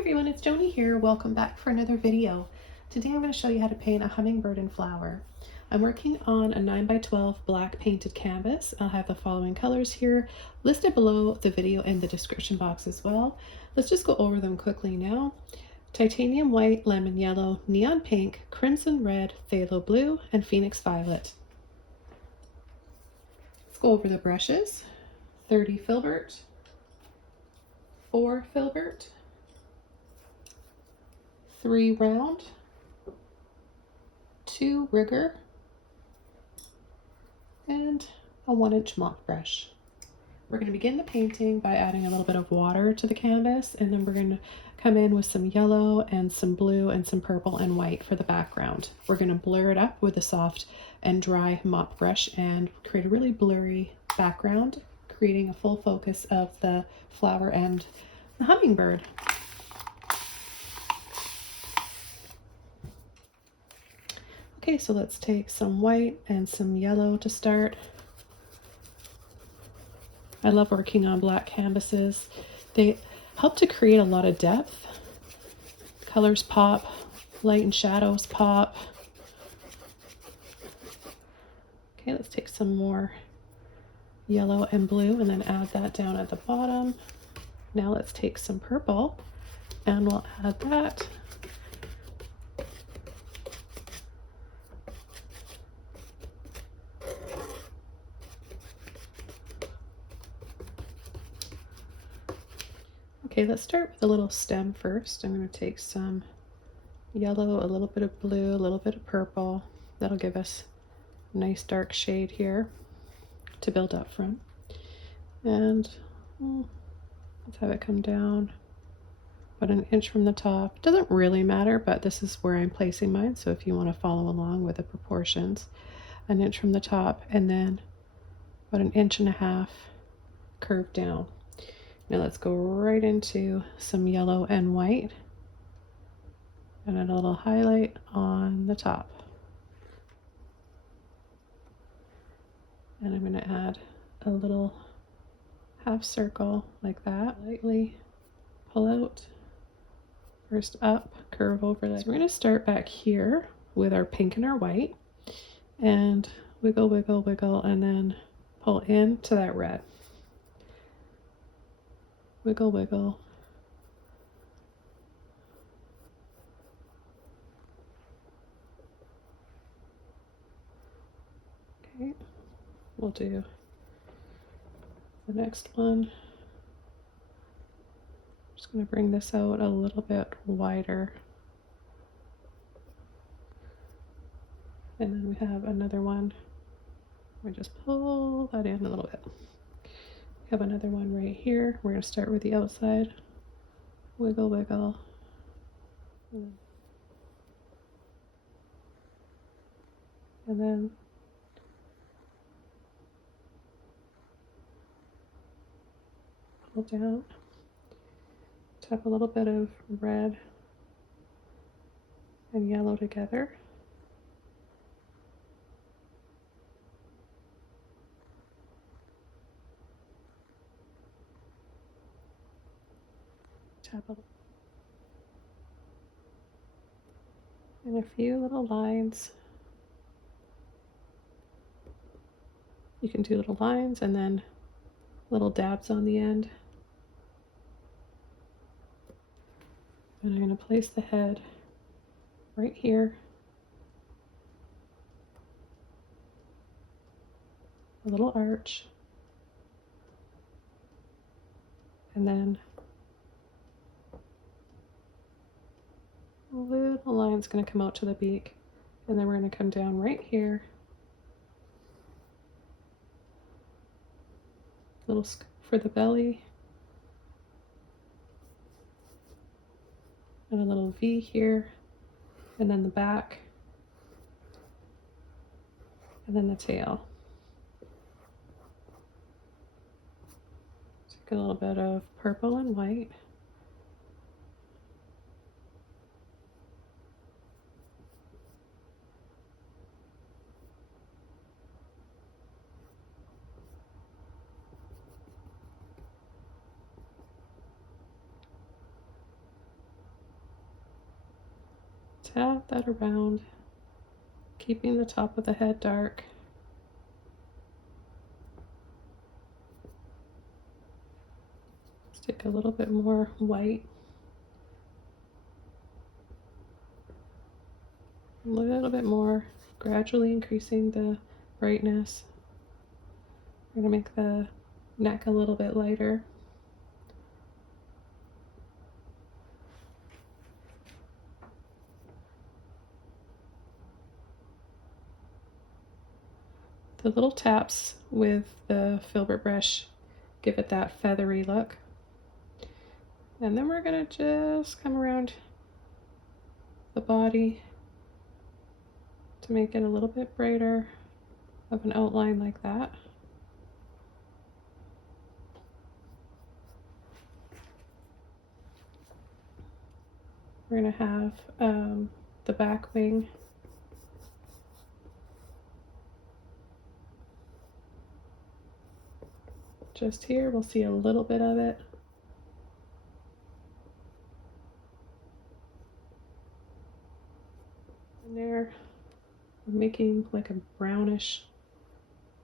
everyone, it's Joni here. Welcome back for another video. Today I'm going to show you how to paint a hummingbird in flower. I'm working on a 9x12 black painted canvas. I'll have the following colors here listed below the video in the description box as well. Let's just go over them quickly now. Titanium white, lemon yellow, neon pink, crimson red, phthalo blue, and phoenix violet. Let's go over the brushes. 30 filbert, 4 filbert, 3 round, 2 rigger, and a 1-inch mop brush. We're going to begin the painting by adding a little bit of water to the canvas, and then we're going to come in with some yellow and some blue and some purple and white for the background. We're going to blur it up with a soft and dry mop brush and create a really blurry background, creating a full focus of the flower and the hummingbird. Okay, so let's take some white and some yellow to start. I love working on black canvases. They help to create a lot of depth. Colors pop, light and shadows pop. Okay, let's take some more yellow and blue and then add that down at the bottom. Now let's take some purple and we'll add that. Okay, let's start with a little stem first. I'm going to take some yellow, a little bit of blue, a little bit of purple. That'll give us a nice dark shade here to build up from. And let's have it come down about 1 inch from the top. It doesn't really matter, but this is where I'm placing mine. So if you want to follow along with the proportions, 1 inch from the top and then about 1.5 inches curved down. Now let's go right into some yellow and white and a little highlight on the top. And I'm going to add a little half circle like that. Lightly pull out, first up, curve over. So we're going to start back here with our pink and our white and wiggle, wiggle, wiggle, and then pull into that red. Wiggle, wiggle. Okay, we'll do the next one. Just going to bring this out a little bit wider. And then we have another one. We just pull that in a little bit. We have another one right here. We're going to start with the outside. Wiggle, wiggle. And then pull down. Tap a little bit of red and yellow together. Tap a, and a few little lines. You can do little lines and then little dabs on the end. And I'm going to place the head right here. A little arch. And then a little line's going to come out to the beak. And then we're going to come down right here. Little scoop for the belly. And a little V here. And then the back. And then the tail. Take a little bit of purple and white. tap that around, keeping the top of the head dark. Stick a little bit more white. A little bit more, gradually increasing the brightness. We're going to make the neck a little bit lighter. The little taps with the filbert brush give it that feathery look. And then we're going to just come around the body to make it a little bit brighter of an outline like that. We're going to have the back wing just here. We'll see a little bit of it. And there, we're making like a brownish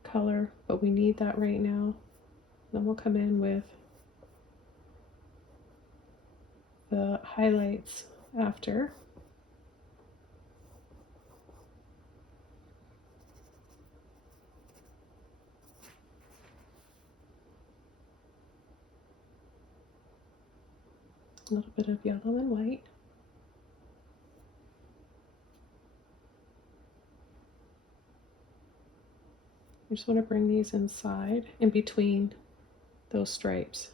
color, but we need that right now. Then we'll come in with the highlights after. A little bit of yellow and white. I just want to bring these inside, in between those stripes.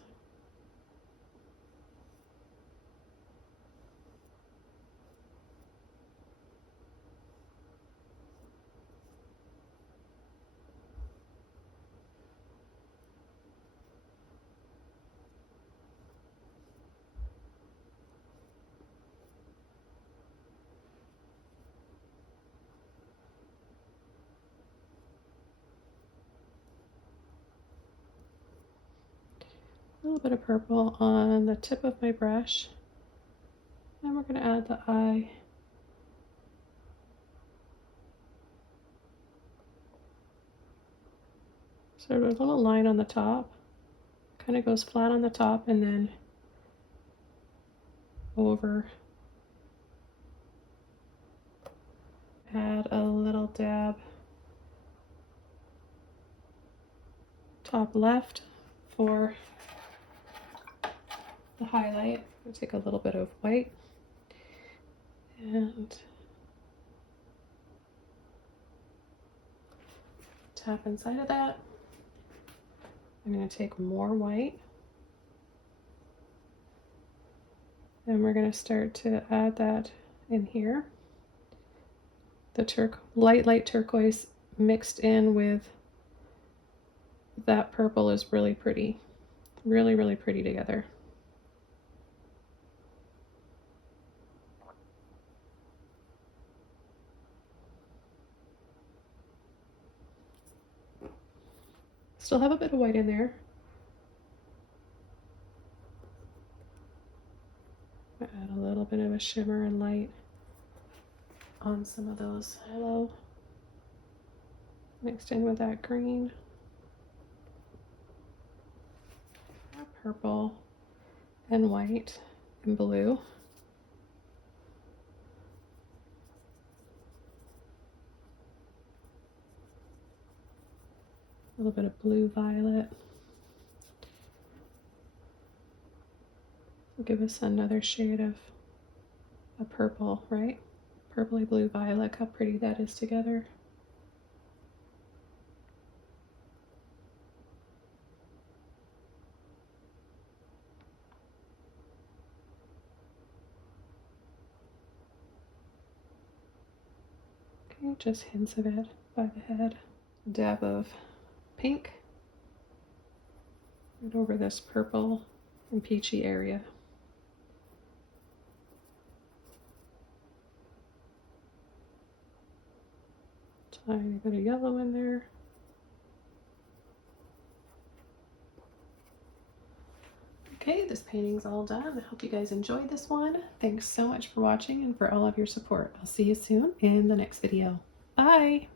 A little bit of purple on the tip of my brush. And we're going to add the eye. So there's a little line on the top. Kind of goes flat on the top and then over. Add a little dab top left for the highlight. I'll take a little bit of white and tap inside of that. I'm going to take more white and we're going to start to add that in here. The light turquoise mixed in with that purple is really pretty. Really, really pretty together. Still have a bit of white in there. Add a little bit of a shimmer and light on some of those yellow mixed in with that green. Purple and white and blue. A little bit of blue violet. Will give us another shade of a purple, right? Purpley blue violet. Look how pretty that is together. Okay, just hints of it by the head. Dab of pink right over this purple and peachy area. Tiny bit of yellow in there. Okay, this painting's all done. I hope you guys enjoyed this one. Thanks so much for watching and for all of your support. I'll see you soon in the next video. Bye!